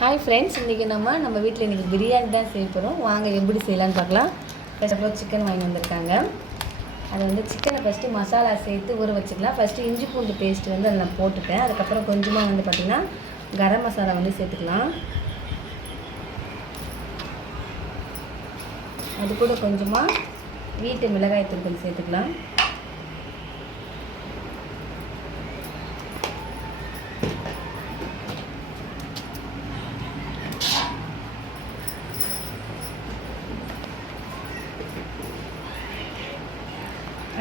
Hi friends இன்றைக்கி நம்ம நம்ம வீட்டில் இன்றைக்கி பிரியாணி தான் செய்ய போகிறோம் வாங்க எப்படி செய்யலான்னு பார்க்கலாம். ஃபஸ்ட் அப்புறம் சிக்கன் வாங்கி வந்திருக்காங்க. அதை வந்து சிக்கனை ஃபஸ்ட்டு மசாலா சேர்த்து ஊற வச்சுக்கலாம். ஃபஸ்ட்டு இஞ்சி பூண்டு பேஸ்ட் வந்து அதில் நான் போட்டுட்டேன். அதுக்கப்புறம் கொஞ்சமாக வந்து பார்த்திங்கன்னா கரம் மசாலா வந்து சேர்த்துக்கலாம். அது கூட கொஞ்சமாக வீட்டு மிளகாய் தூள் சேர்த்துக்கலாம்.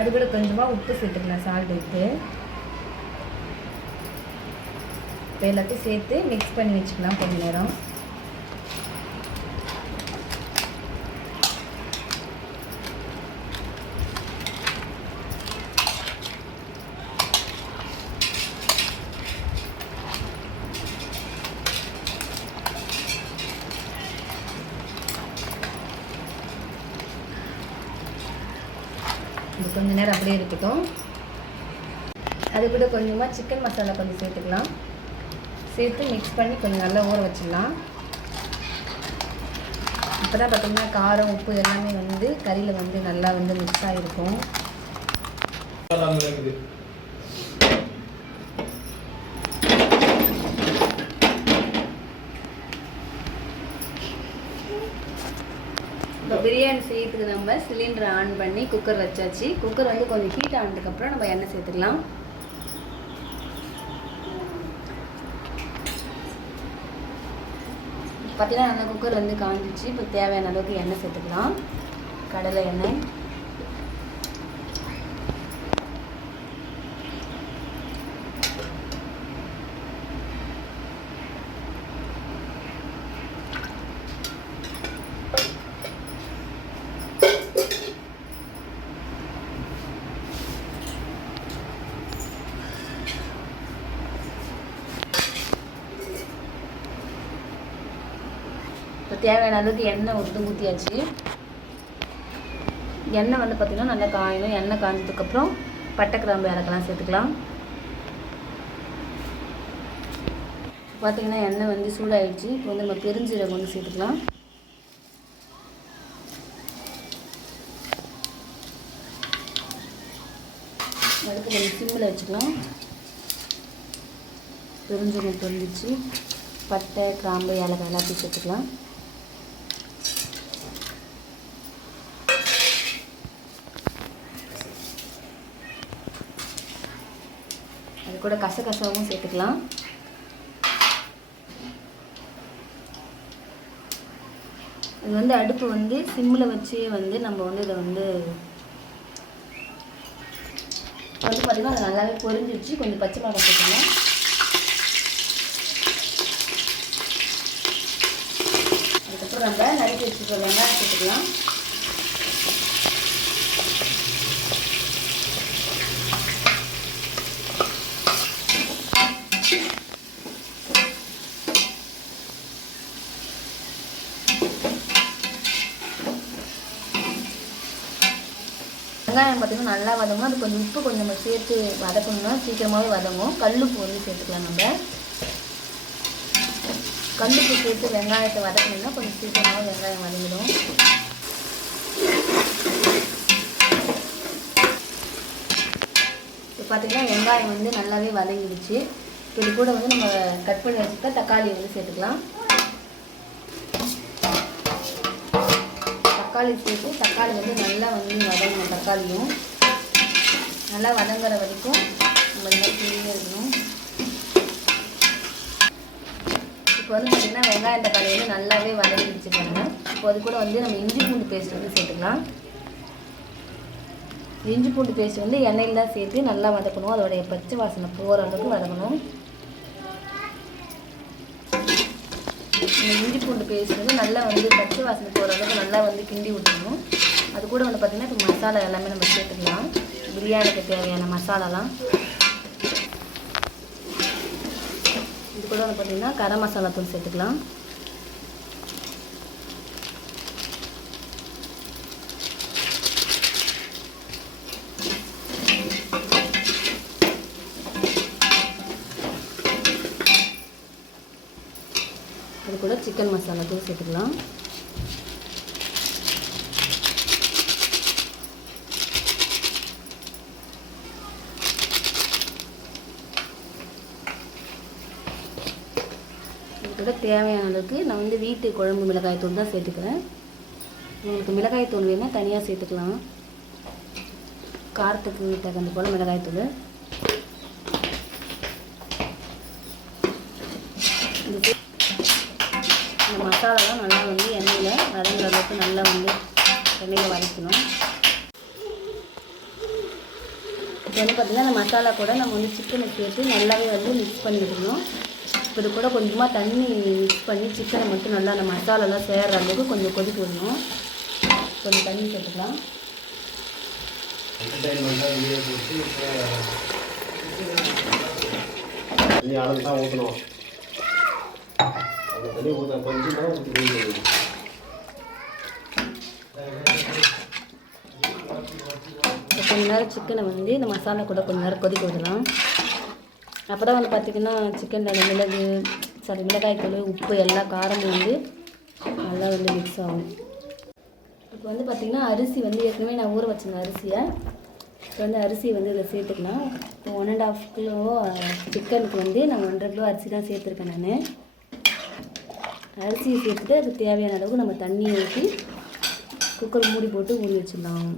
அது கூட கொஞ்சமாக உப்பு சேர்த்துக்கலாம் சால்ட் உப்பு இப்போ எல்லாத்தையும் சேர்த்து மிக்ஸ் பண்ணி வச்சுக்கலாம் கொஞ்ச நேரம். கொஞ்ச நேரம் அப்படியே இருக்கட்டும் அது கூட கொஞ்சமாக சிக்கன் மசாலா கொஞ்சம் சேர்த்துக்கலாம். சேர்த்து மிக்ஸ் பண்ணி கொஞ்சம் நல்லா ஊற வச்சிடலாம். இப்போ தான் பார்த்திங்கன்னா காரம் உப்பு எல்லாமே வந்து கறியில் வந்து நல்லா வந்து மிக்ஸ் ஆகிருக்கும் பிரியாணி செய்யறதுக்கு நம்ம சிலிண்டர் ஆன் பண்ணி குக்கர் வச்சாச்சு. குக்கர் வந்து கொஞ்சம் ஹீட் ஆனதுக்கப்புறம் நம்ம எண்ணெய் சேர்த்துக்கலாம். பார்த்தீங்கன்னா அந்த குக்கர் வந்து காஞ்சிச்சு. இப்போ தேவையான அளவுக்கு எண்ணெய் சேர்த்துக்கலாம். கடலை எண்ணெய். தேவையான அளவுக்கு எண்ணெய் விட்டு ஊற்றியாச்சு எண்ணெய் வந்து பார்த்திங்கன்னா நல்லா காயணும். எண்ணெய் காய்ஞ்சதுக்கப்புறம் பட்டை கிராம்பு இறக்கலாம் சேர்த்துக்கலாம். பார்த்திங்கன்னா எண்ணெய் வந்து சூடாகிடுச்சு இப்போ வந்து நம்ம பெருஞ்சீரகம் வந்து சேர்த்துக்கலாம். அடுத்து கொஞ்சம் சிம்மில் வச்சுக்கலாம். பெருஞ்சீரகம் தொந்துச்சு பட்டை கிராம்பு ஏலக்காய் எல்லாத்தையும் சேர்த்துக்கலாம். இது கூட கசகசாவும் சேர்த்துக்கலாம். இது வந்து அடுப்பு வந்து சிம்மில் வச்சே வந்து நம்ம வந்து இதை வந்து வந்து பார்த்திங்கன்னா அது நல்லாவே பொரிஞ்சிடுச்சு. கொஞ்சம் பச்சை மிளகாய் சேர்த்துக்கலாம். அதுக்கப்புறம் நம்ம நறுக்கி வச்சுருக்க வெங்காயம் சேர்த்துக்கலாம். வெங்காயம் பார்த்திங்கன்னா நல்லா வதங்கணும். அது கொஞ்சம் உப்பு கொஞ்சம் நம்ம சேர்த்து வதக்கணும்னா சீக்கிரமாகவே வதங்கும். கல்லுப்பு வந்து சேர்த்துக்கலாம் நம்ம. கல்லுப்பு சேர்த்து வெங்காயத்தை வதக்கணும்னா கொஞ்சம் சீக்கிரமாக வெங்காயம் வதங்கிடும். இப்போ பார்த்திங்கன்னா வெங்காயம் வந்து நல்லாவே வதங்கிடுச்சு. இது கூட வந்து நம்ம கட் பண்ணி வச்சுருக்க தக்காளி வந்து சேர்த்துக்கலாம். தக்காளி சேர்த்து தக்காளி வந்து நல்லா வந்து வதங்கணும் தக்காளியும். நல்லா வதங்குற வரைக்கும் நம்ம இந்த கிளியாக இருக்கணும். இப்போ வந்து பார்த்திங்கன்னா வெங்காயம் தக்காளி வந்து நல்லாவே வதங்கிடுச்சு பாருங்க. இப்போ அது கூட வந்து நம்ம இஞ்சி பூண்டு பேஸ்ட் வந்து சேர்த்துக்கலாம். இஞ்சி பூண்டு பேஸ்ட் வந்து எண்ணெயில் தான் சேர்த்து நல்லா வதக்கணும். அதோடைய பச்சை வாசனை போகிற அளவுக்கு வதக்கணும் இந்த இஞ்சி பூண்டு பேஸ்ட் வந்து நல்லா வந்து பச்சை வாசனை போகிற அளவுக்கு நல்லா வந்து கிண்டி விட்டுணும் அது கூட வந்து பார்த்திங்கன்னா இப்போ மசாலா எல்லாமே நம்ம சேர்த்துக்கலாம். பிரியாணிக்கு தேவையான மசாலாலாம். இது கூட வந்து பார்த்திங்கன்னா கரம் மசாலா தூள் சேர்த்துக்கலாம். அது கூட சிக்கன் மசாலா தூள் சேர்த்துக்கலாம். கூட தேவையான அளவுக்கு நான் வந்து வீட்டு குழம்பு மிளகாய் தூள் தான் சேர்த்துக்கிறேன். உங்களுக்கு மிளகாய் தூள் வேணால் தனியாக சேர்த்துக்கலாம். காரத்துக்கு தகுந்த போல் மிளகாய் தூள். அளவுக்கு நல்லா வந்து எண்ணெயில் வதக்கணும். இப்போ வந்து பார்த்திங்கன்னா அந்த மசாலா கூட நம்ம வந்து சிக்கனை சேர்த்து நல்லாவே வந்து மிக்ஸ் பண்ணி விடணும் இப்போ இது கூட கொஞ்சமாக தண்ணி மிக்ஸ் பண்ணி சிக்கனை மட்டும் நல்லா அந்த மசாலாலாம் சேர்கிற அளவுக்கு கொஞ்சம் கொதிக்க விடணும். கொஞ்சம் தண்ணி சேர்த்துக்கலாம். தான் ஊற்றணும் ஊற்ற கொஞ்சம் தான் ஊற்றி கொஞ்ச நேரம் சிக்கனை வந்து இந்த மசாலா கூட கொஞ்ச நேரம் கொதிக்க விடலாம். அப்போ தான் வந்து பார்த்திங்கன்னா சிக்கனில் மிளகு சாரி மிளகாய் தூள் உப்பு எல்லா காரமும் வந்து நல்லா வந்து மிக்ஸ் ஆகும். இப்போ வந்து பார்த்திங்கன்னா அரிசி வந்து ஏற்கனவே நான் ஊற வச்சிருந்தேன் அரிசியை இப்போ வந்து அரிசி வந்து இதில் சேர்த்துக்கலாம். இப்போ ஒன் அண்ட் ஆஃப் கிலோ சிக்கனுக்கு வந்து நான் ஒன்றரை கிலோ அரிசி தான் சேர்த்துருக்கேன் நான். அரிசியை சேர்த்துட்டு அதுக்கு தேவையான அளவுக்கு நம்ம தண்ணியை ஊற்றி குக்கர் மூடி போட்டு ஊறி வச்சிடலாம்.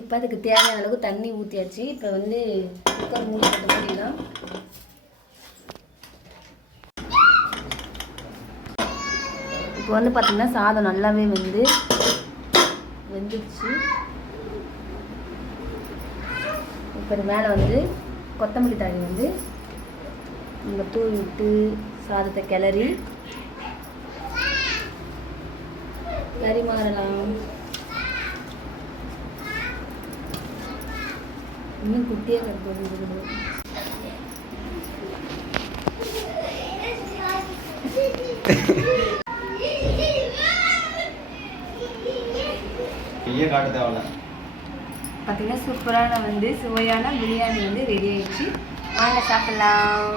இப்போ அதுக்கு தேவையான அளவுக்கு தண்ணி ஊற்றியாச்சு இப்போ வந்து குக்கர் மூடி போட்டு மூடிடலாம் இப்போ வந்து பார்த்திங்கன்னா சாதம் நல்லாவே வந்து வெந்துடுச்சு. இப்போ மேலே வந்து கொத்தமல்லி தழை வந்து நம்ம தூவி விட்டு சாதத்தை கிளறி பரிமாறலாம் இன்னும் குட்டியாக தேவையில்ல பார்த்தீங்கன்னா சூப்பரான வந்து சுவையான பிரியாணி வந்து ரெடி ஆயிடுச்சு. வாங்க சாப்பிடலாம்